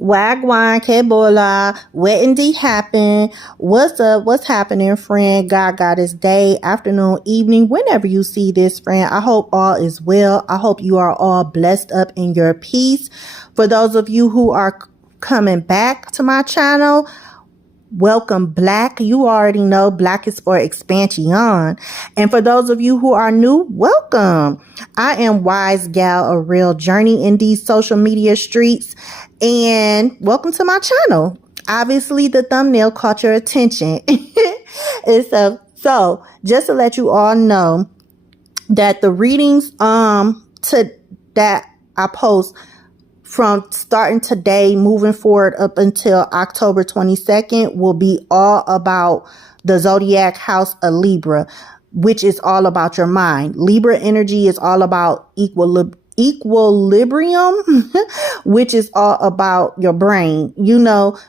Wagwan, Kebola, what indeed happened? What's up? What's happening, friend? God, Goddess, day, afternoon, evening, whenever you see this, friend. I hope all is well. I hope you are all blessed up in your peace. For those of you who are coming back to my channel, welcome, Black. You already know Black is for expansion. And for those of you who are new, welcome. I am Wise Gal, a real journey in these social media streets. And welcome to my channel. Obviously, the thumbnail caught your attention. And so just to let you all know that the readings that I post from starting today, moving forward up until October 22nd, will be all about the zodiac house of Libra, which is all about your mind. Libra energy is all about equilibrium, which is all about your brain,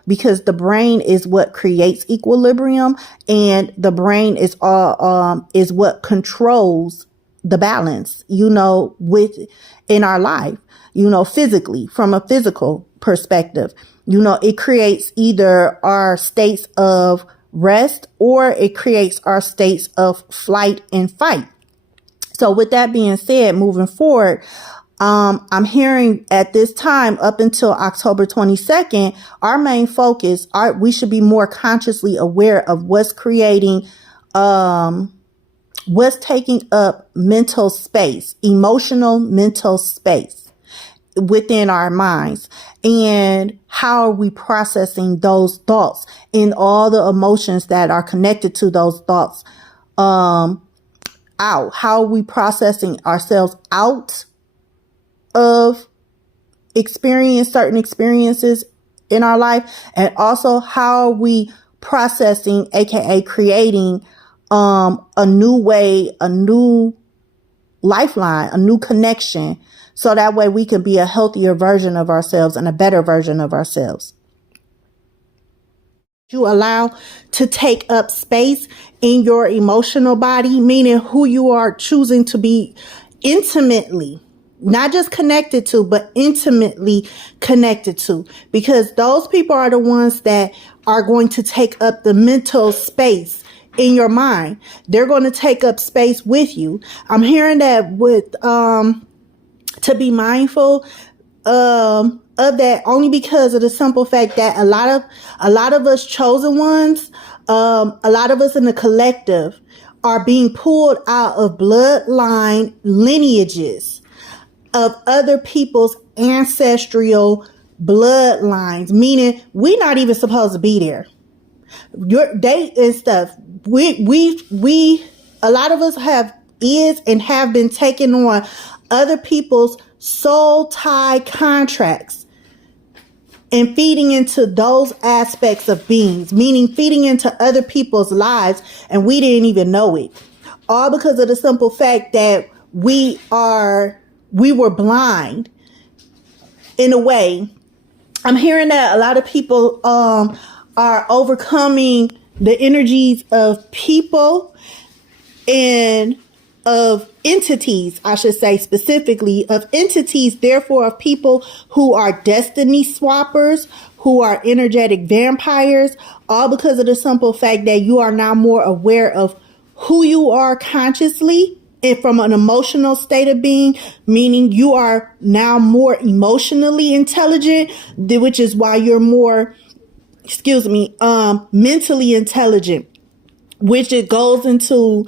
because the brain is what creates equilibrium, and the brain is what controls the balance, in our life, physically, from a physical perspective. It creates either our states of rest or it creates our states of flight and fight. So with that being said, moving forward, I'm hearing at this time up until October 22nd, our main focus, we should be more consciously aware of what's creating, what's taking up mental space, emotional mental space within our minds, and how are we processing those thoughts and all the emotions that are connected to those thoughts out. How are we processing ourselves out of certain experiences in our life, and also how are we processing, aka creating a new way, a new lifeline, a new connection, so that way we can be a healthier version of ourselves and a better version of ourselves. You allow to take up space in your emotional body, meaning who you are choosing to be intimately, not just connected to, but intimately connected to, because those people are the ones that are going to take up the mental space in your mind. They're going to take up space with you. I'm hearing that with, to be mindful, of that, only because of the simple fact that a lot of us chosen ones, a lot of us in the collective are being pulled out of bloodline lineages of other people's ancestral bloodlines, meaning we're not even supposed to be there. Your date and stuff. A lot of us have been taking on other people's soul tie contracts and feeding into those aspects of beings, meaning feeding into other people's lives, and we didn't even know it. All because of the simple fact that we were blind in a way. I'm hearing that a lot of people are overcoming the energies of people and of entities, I should say, specifically of entities, therefore of people who are destiny swappers, who are energetic vampires, all because of the simple fact that you are now more aware of who you are consciously and from an emotional state of being, meaning you are now more emotionally intelligent, which is why you're more, mentally intelligent, which it goes into,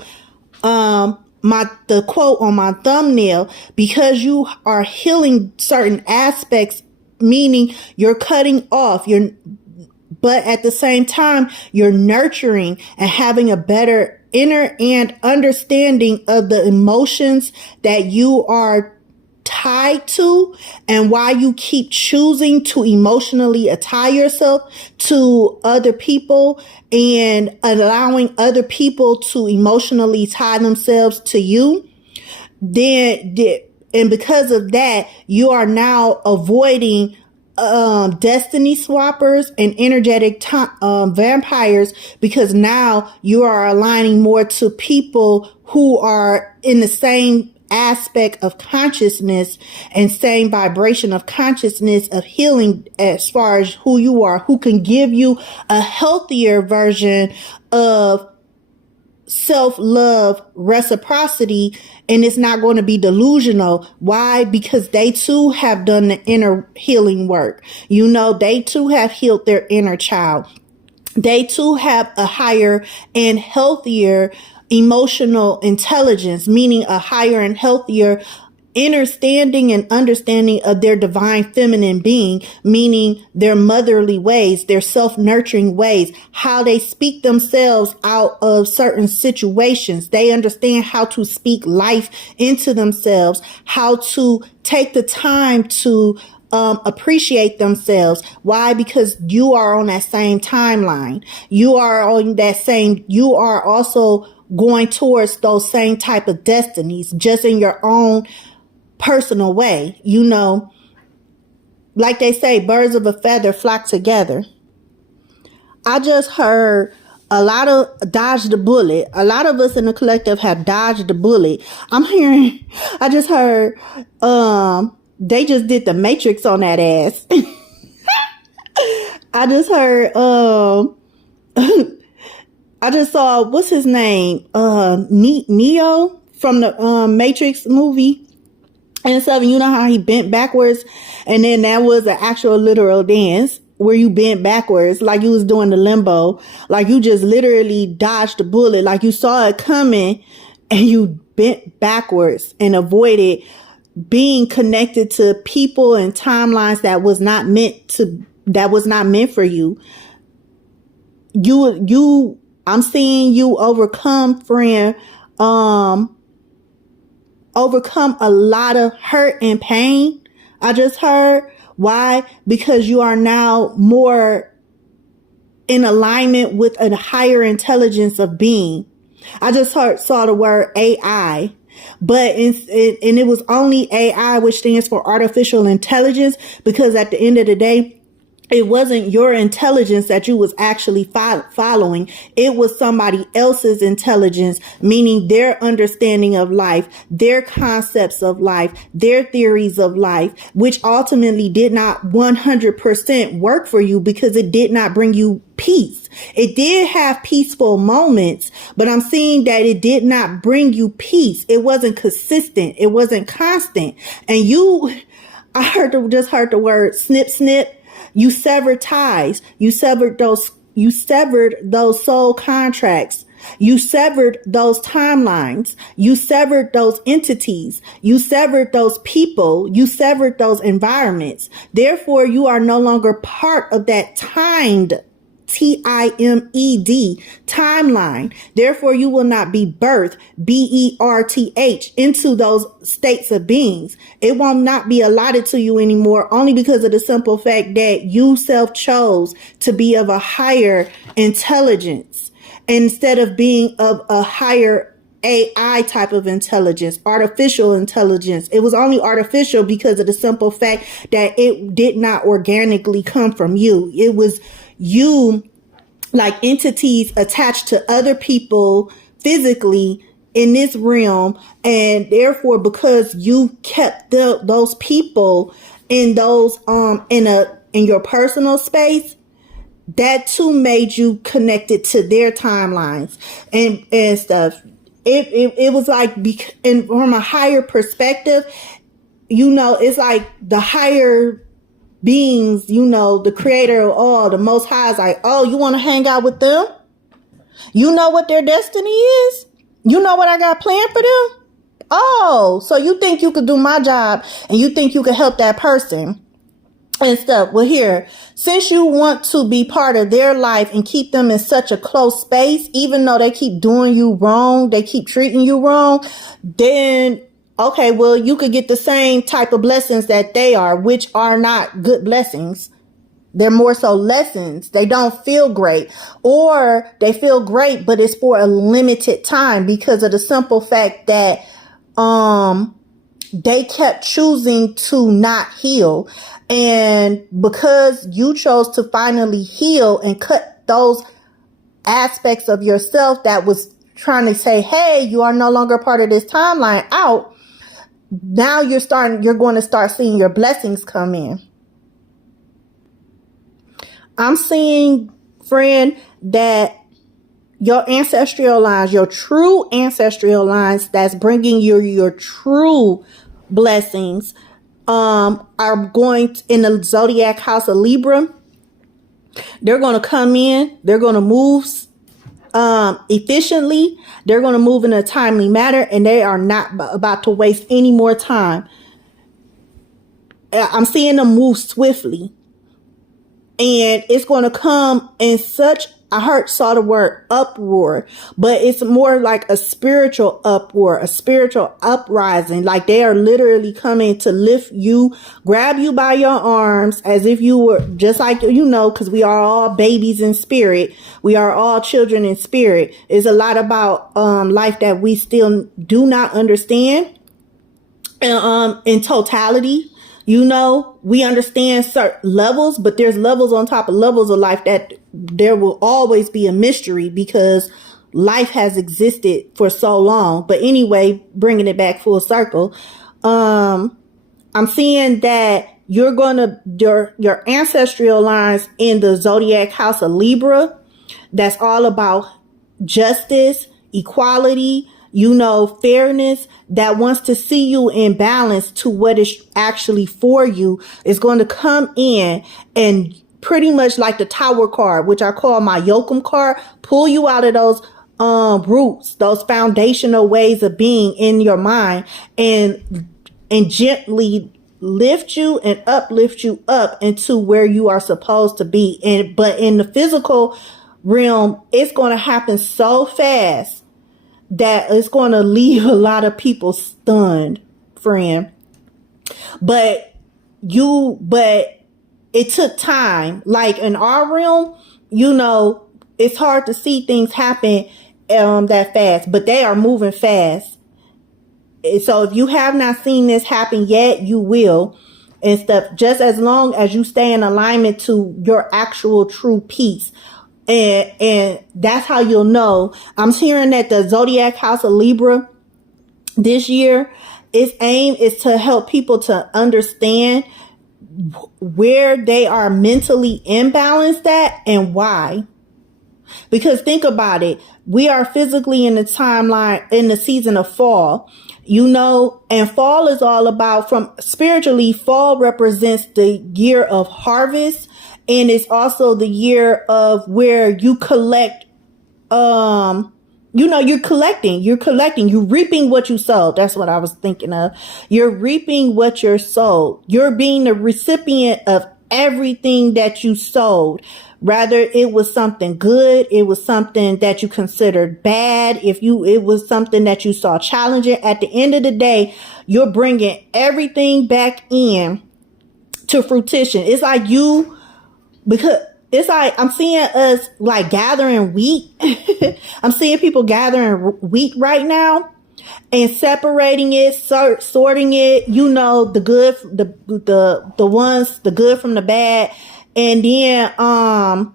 the quote on my thumbnail, because you are healing certain aspects, meaning you're cutting off, but at the same time, you're nurturing and having a better inner and understanding of the emotions that you are tied to, and why you keep choosing to emotionally attach yourself to other people and allowing other people to emotionally tie themselves to you. And because of that, you are now avoiding destiny swappers and energetic vampires, because now you are aligning more to people who are in the same aspect of consciousness and same vibration of consciousness of healing as far as who you are, who can give you a healthier version of self-love, reciprocity, and it's not going to be delusional. Why? Because they too have done the inner healing work. You know, they too have healed their inner child. They too have a higher and healthier emotional intelligence, meaning a higher and healthier understanding of their divine feminine being, meaning their motherly ways, their self-nurturing ways, how they speak themselves out of certain situations. They understand how to speak life into themselves, how to take the time to appreciate themselves. Why? Because you are on that same timeline. You are also going towards those same type of destinies, just in your own personal way. You know, like they say, birds of a feather flock together. I just heard a lot of dodge the bullet. A lot of us in the collective have dodged the bullet. I just heard, they just did the Matrix on that ass. I just heard, I just saw, what's his name? Neo from the Matrix movie. And so, you know how he bent backwards, and then that was an actual literal dance where you bent backwards, like you was doing the limbo, like you just literally dodged the bullet, like you saw it coming and you bent backwards and avoided being connected to people and timelines that was not meant for you. I'm seeing you overcome, friend, overcome a lot of hurt and pain. I just heard. Why? Because you are now more in alignment with a higher intelligence of being. I just saw the word AI, but it was only AI, which stands for artificial intelligence, because at the end of the day, it wasn't your intelligence that you was actually following. It was somebody else's intelligence, meaning their understanding of life, their concepts of life, their theories of life, which ultimately did not 100% work for you because it did not bring you peace. It did have peaceful moments, but I'm seeing that it did not bring you peace. It wasn't consistent. It wasn't constant. And just heard the word snip, snip. You severed ties. You severed those soul contracts. You severed those timelines. You severed those entities. You severed those people. You severed those environments. Therefore, you are no longer part of that timed, TIMED, timeline. Therefore, you will not be birthed, BERTH, into those states of beings. It will not be allotted to you anymore, only because of the simple fact that you self-chose to be of a higher intelligence instead of being of a higher AI type of intelligence, artificial intelligence. It was only artificial because of the simple fact that it did not organically come from you. It was you, like entities attached to other people physically in this realm. And therefore, because you kept those people in those, in your personal space, that too made you connected to their timelines and stuff. It was like, and from a higher perspective, you know, it's like the higher beings, you know, the creator of all, the most high is like, oh, you want to hang out with them? You know what their destiny is? You know what I got planned for them? Oh, so you think you could do my job and you think you could help that person and stuff. Well, here, since you want to be part of their life and keep them in such a close space, even though they keep doing you wrong, they keep treating you wrong, then okay, well, you could get the same type of blessings that they are, which are not good blessings. They're more so lessons. They don't feel great, or they feel great, but it's for a limited time because of the simple fact that they kept choosing to not heal. And because you chose to finally heal and cut those aspects of yourself that was trying to say, hey, you are no longer part of this timeline out, now you're going to start seeing your blessings come in. I'm seeing, friend, that your ancestral lines, your true ancestral lines that's bringing you your true blessings, are going in the zodiac house of Libra. They're going to come in. They're going to move efficiently. They're going to move in a timely manner, and they are not about to waste any more time. I'm seeing them move swiftly, and it's going to come in such, saw the word uproar, but it's more like a spiritual uproar, a spiritual uprising. Like they are literally coming to lift you, grab you by your arms as if you were just like, because we are all babies in spirit. We are all children in spirit. It's a lot about life that we still do not understand in totality. We understand certain levels, but there's levels on top of levels of life that there will always be a mystery because life has existed for so long. But anyway, bringing it back full circle, I'm seeing that you're going to, your ancestral lines in the zodiac house of Libra, that's all about justice, equality, fairness, that wants to see you in balance to what is actually for you, is going to come in and pretty much like the Tower card, which I call my 𝐿 card, pull you out of those roots, those foundational ways of being in your mind, and gently lift you and uplift you up into where you are supposed to be. But in the physical realm, it's going to happen so fast that it's going to leave a lot of people stunned, friend. But it took time. Like in our realm, it's hard to see things happen that fast, but they are moving fast. So if you have not seen this happen yet, you will, and stuff, just as long as you stay in alignment to your actual true peace. And that's how you'll know. I'm hearing that the zodiac house of Libra this year, its aim is to help people to understand where they are mentally imbalanced at and why. Because think about it. We are physically in the timeline in the season of fall, and fall is all about, from spiritually, fall represents the year of harvest. And it's also the year of where you collect, you're collecting, you're reaping what you sowed. That's what I was thinking of. You're reaping what you're sowed. You're being the recipient of everything that you sowed. Rather, it was something good. It was something that you considered bad. It was something that you saw challenging. At the end of the day, you're bringing everything back in to fruition. It's like because it's like I'm seeing us like gathering wheat. I'm seeing people gathering wheat right now and separating it, sorting it, the good, the good from the bad, and then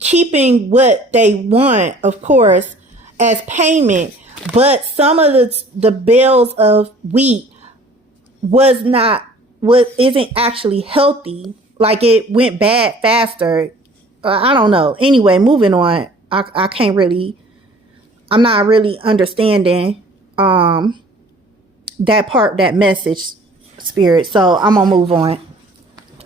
keeping what they want, of course, as payment. But some of the bales of wheat isn't actually healthy. Like it went bad faster. I don't know. Anyway, moving on. I can't really, I'm not really understanding that part, that message, spirit. So I'm gonna move on.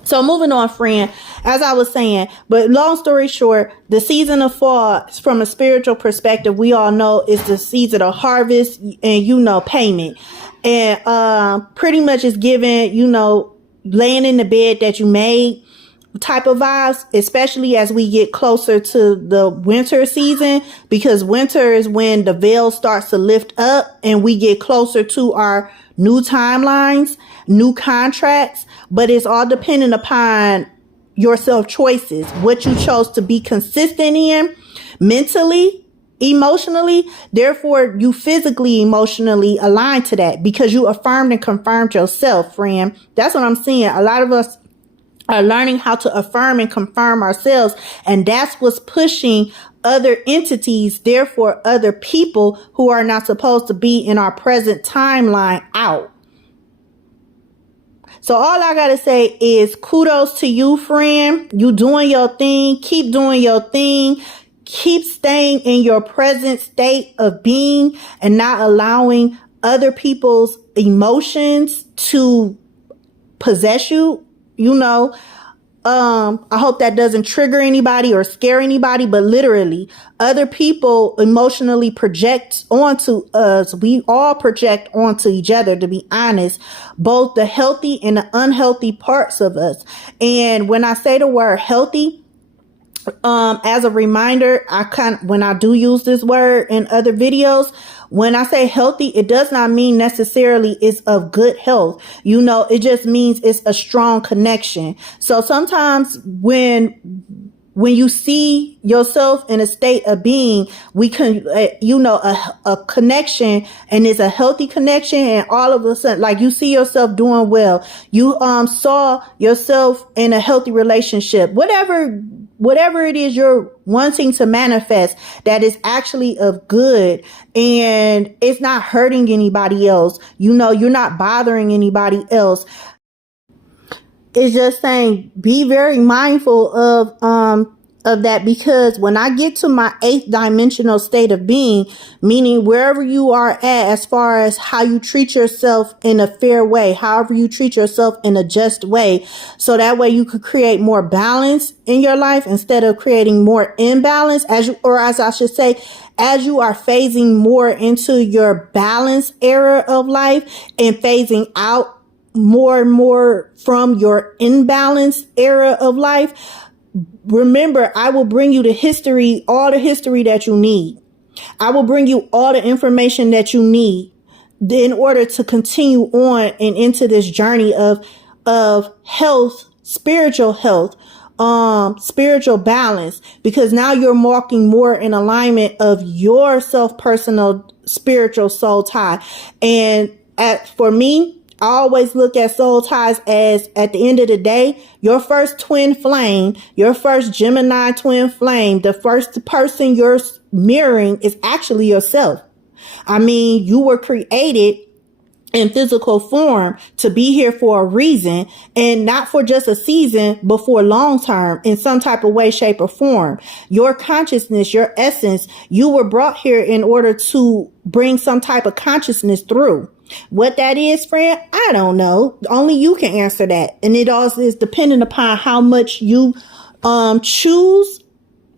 So moving on, friend, as I was saying, but long story short, the season of fall, from a spiritual perspective, we all know is the season of harvest and, payment. And pretty much is given, laying in the bed that you made type of vibes, especially as we get closer to the winter season, because winter is when the veil starts to lift up and we get closer to our new timelines, new contracts. But it's all dependent upon your self choices, what you chose to be consistent in mentally, emotionally. Therefore, you physically, emotionally align to that because you affirmed and confirmed yourself, friend. That's what I'm seeing. A lot of us are learning how to affirm and confirm ourselves. And that's what's pushing other entities, therefore other people who are not supposed to be in our present timeline, out. So all I gotta say is kudos to you, friend. You doing your thing. Keep doing your thing. Keep staying in your present state of being and not allowing other people's emotions to possess you. You know, I hope that doesn't trigger anybody or scare anybody, but literally other people emotionally project onto us. We all project onto each other, to be honest, both the healthy and the unhealthy parts of us. And when I say the word healthy, as a reminder, when I do use this word in other videos, when I say healthy, it does not mean necessarily it's of good health. You know, it just means it's a strong connection. So sometimes when you see yourself in a state of being, we can, a connection, and it's a healthy connection, and all of a sudden, like, you see yourself doing well. You saw yourself in a healthy relationship, whatever it is you're wanting to manifest that is actually of good, and it's not hurting anybody else. You know, you're not bothering anybody else. It's just saying, be very mindful of that, because when I get to my 8th dimensional state of being, meaning wherever you are at, as far as how you treat yourself in a fair way, however you treat yourself in a just way, so that way you could create more balance in your life instead of creating more imbalance, as you are phasing more into your balance era of life and phasing out more and more from your imbalanced era of life. Remember, I will bring you all the history that you need. I will bring you all the information that you need in order to continue on and into this journey of health, spiritual health, spiritual balance, because now you're walking more in alignment of your self-personal spiritual soul tie. And for me, I always look at soul ties as, at the end of the day, your first twin flame, your first Gemini twin flame, the first person you're mirroring is actually yourself. I mean, you were created in physical form to be here for a reason, and not for just a season, but for long term in some type of way, shape, or form. Your consciousness, your essence, you were brought here in order to bring some type of consciousness through. What that is, friend, I don't know. Only you can answer that. And it also is dependent upon how much you choose,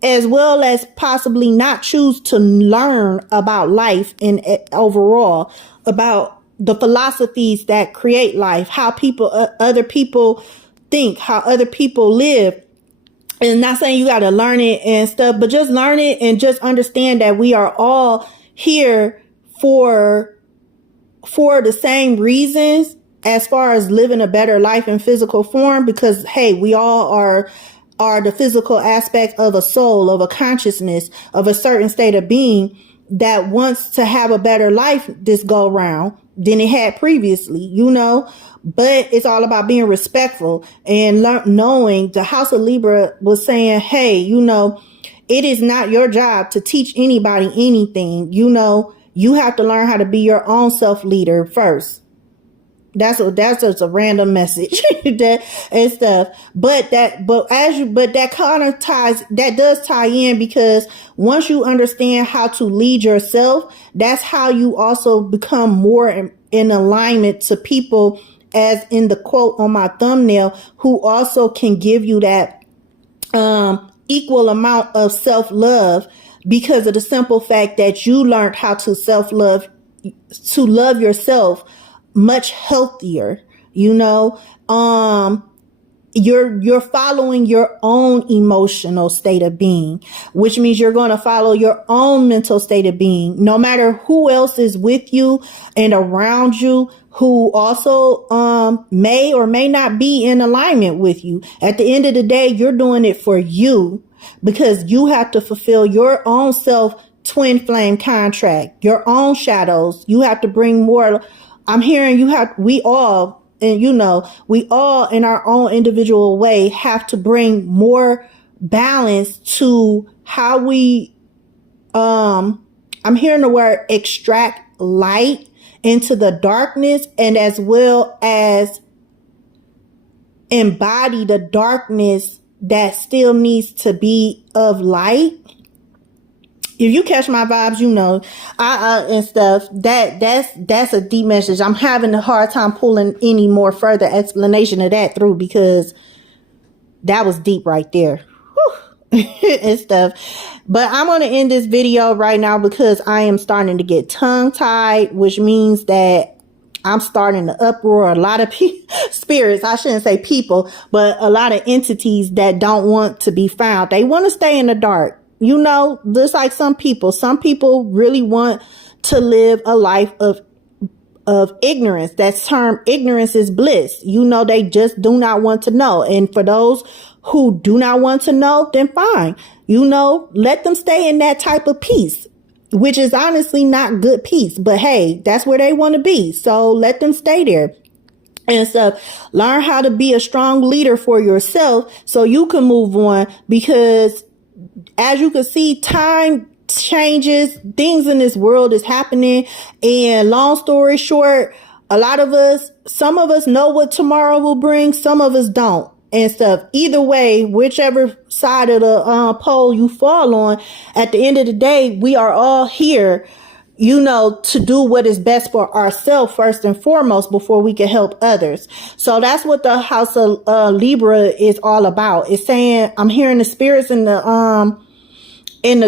as well as possibly not choose, to learn about life and overall about the philosophies that create life, how other people think, how other people live. And not saying you got to learn it and stuff, but just learn it and just understand that we are all here for the same reasons, as far as living a better life in physical form, because, hey, we all are the physical aspect of a soul, of a consciousness, of a certain state of being that wants to have a better life this go round than it had previously, you know. But it's all about being respectful and knowing. The House of Libra was saying, hey, you know, it is not your job to teach anybody anything. You know, you have to learn how to be your own self leader first. That's just a random message that and stuff. But that does tie in, because once you understand how to lead yourself, that's how you also become more in alignment to people, as in the quote on my thumbnail, who also can give you that equal amount of self-love, because of the simple fact that you learned how to self-love, to love yourself much healthier. You know, you're following your own emotional state of being, which means you're going to follow your own mental state of being, no matter who else is with you and around you, who also may or may not be in alignment with you. At the end of the day, you're doing it for you, because you have to fulfill your own self twin flame contract, your own shadows. You have to bring more. I'm hearing we all in our own individual way have to bring more balance to how we, I'm hearing the word extract light into the darkness, and as well as embody the darkness that still needs to be of light. If you catch my vibes, you know, and stuff, that's a deep message. I'm having a hard time pulling any more further explanation of that through, because that was deep right there. And stuff. But I'm going to end this video right now because I am starting to get tongue-tied, which means that I'm starting to uproar a lot of spirits. I shouldn't say people, but a lot of entities that don't want to be found. They want to stay in the dark. You know, just like some people really want to live a life of ignorance. That's term ignorance is bliss. You know, they just do not want to know. And for those who do not want to know, then fine. You know, let them stay in that type of peace, which is honestly not good peace. But hey, that's where they want to be. So let them stay there. And so learn how to be a strong leader for yourself so you can move on, because as you can see, time changes, things in this world is happening. And long story short, a lot of us, some of us know what tomorrow will bring, some of us don't, and stuff. Either way, whichever side of the pole you fall on, at the end of the day, we are all here, you know, to do what is best for ourselves first and foremost before we can help others. So that's what the house of Libra is all about. It's saying, I'm hearing the spirits in the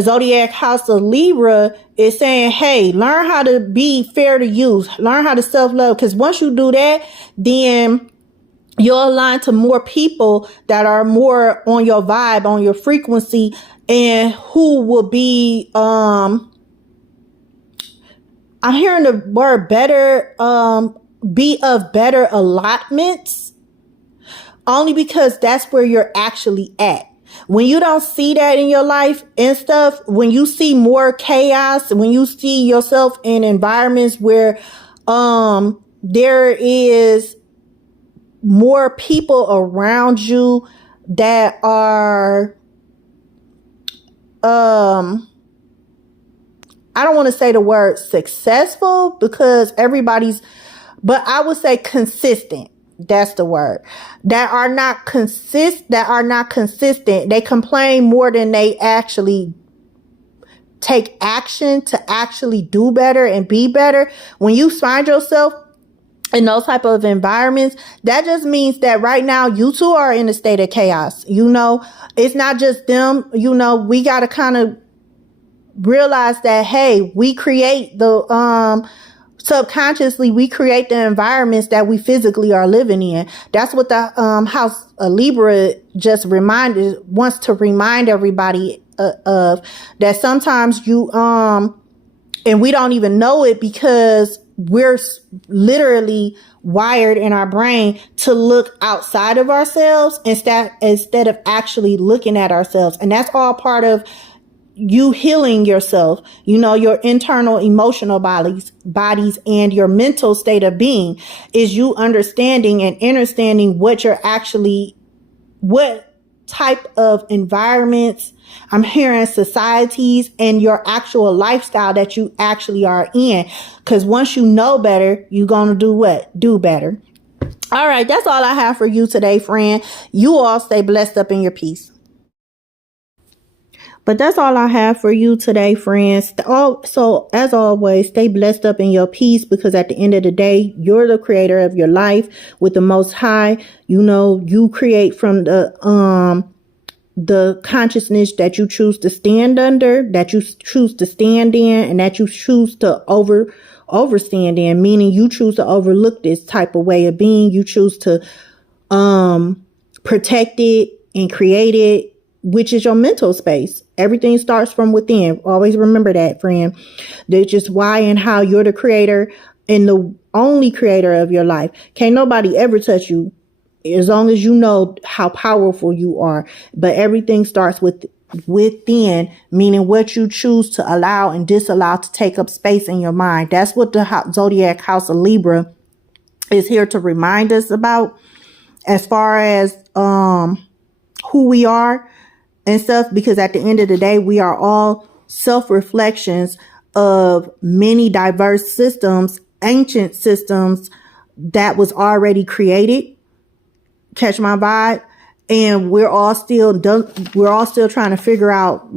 zodiac house of Libra is saying, hey, learn how to be fair to you. Learn how to self-love. Because once you do that, then you'll align to more people that are more on your vibe, on your frequency, and who will be, I'm hearing the word better, be of better allotments, only because that's where you're actually at. When you don't see that in your life and stuff, when you see more chaos, when you see yourself in environments where there is more people around you that are I don't want to say the word successful, because everybody's, but I would say consistent. That's the word. That are not consistent. They complain more than they actually take action to actually do better and be better. When you find yourself in those type of environments, that just means that right now you too are in a state of chaos. You know, it's not just them. You know, we got to kind of realize that, hey, we create the subconsciously, we create the environments that we physically are living in. That's what the house of Libra just wants to remind everybody of, that sometimes you and we don't even know it, because we're literally wired in our brain to look outside of ourselves instead of actually looking at ourselves. And that's all part of you healing yourself, you know, your internal emotional bodies and your mental state of being is you understanding and understanding what type of environments, I'm hearing societies, and your actual lifestyle that you actually are in. Because once you know better, you're going to do what? Do better. All right. That's all I have for you today, friend. You all stay blessed up in your peace. But that's all I have for you today, friends. So as always, stay blessed up in your peace, because at the end of the day, you're the creator of your life with the Most High. You know, you create from the consciousness that you choose to stand under, that you choose to stand in, and that you choose to overstand in, meaning you choose to overlook this type of way of being. You choose to protect it and create it, which is your mental space. Everything starts from within. Always remember that, friend. That's just why and how you're the creator and the only creator of your life. Can't nobody ever touch you as long as you know how powerful you are. But everything starts within, meaning what you choose to allow and disallow to take up space in your mind. That's what the zodiac house of Libra is here to remind us about, as far as who we are and stuff, because at the end of the day, we are all self-reflections of many diverse systems, ancient systems that was already created Catch my vibe? And we're all still trying to figure out,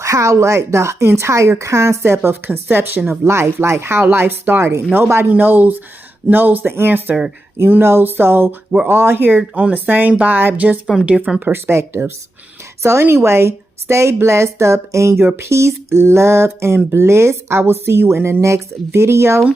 how like the entire concept of conception of life, like how life started. Nobody knows the answer, so we're all here on the same vibe, just from different perspectives. So anyway, stay blessed up in your peace, love, and bliss. I will see you in the next video.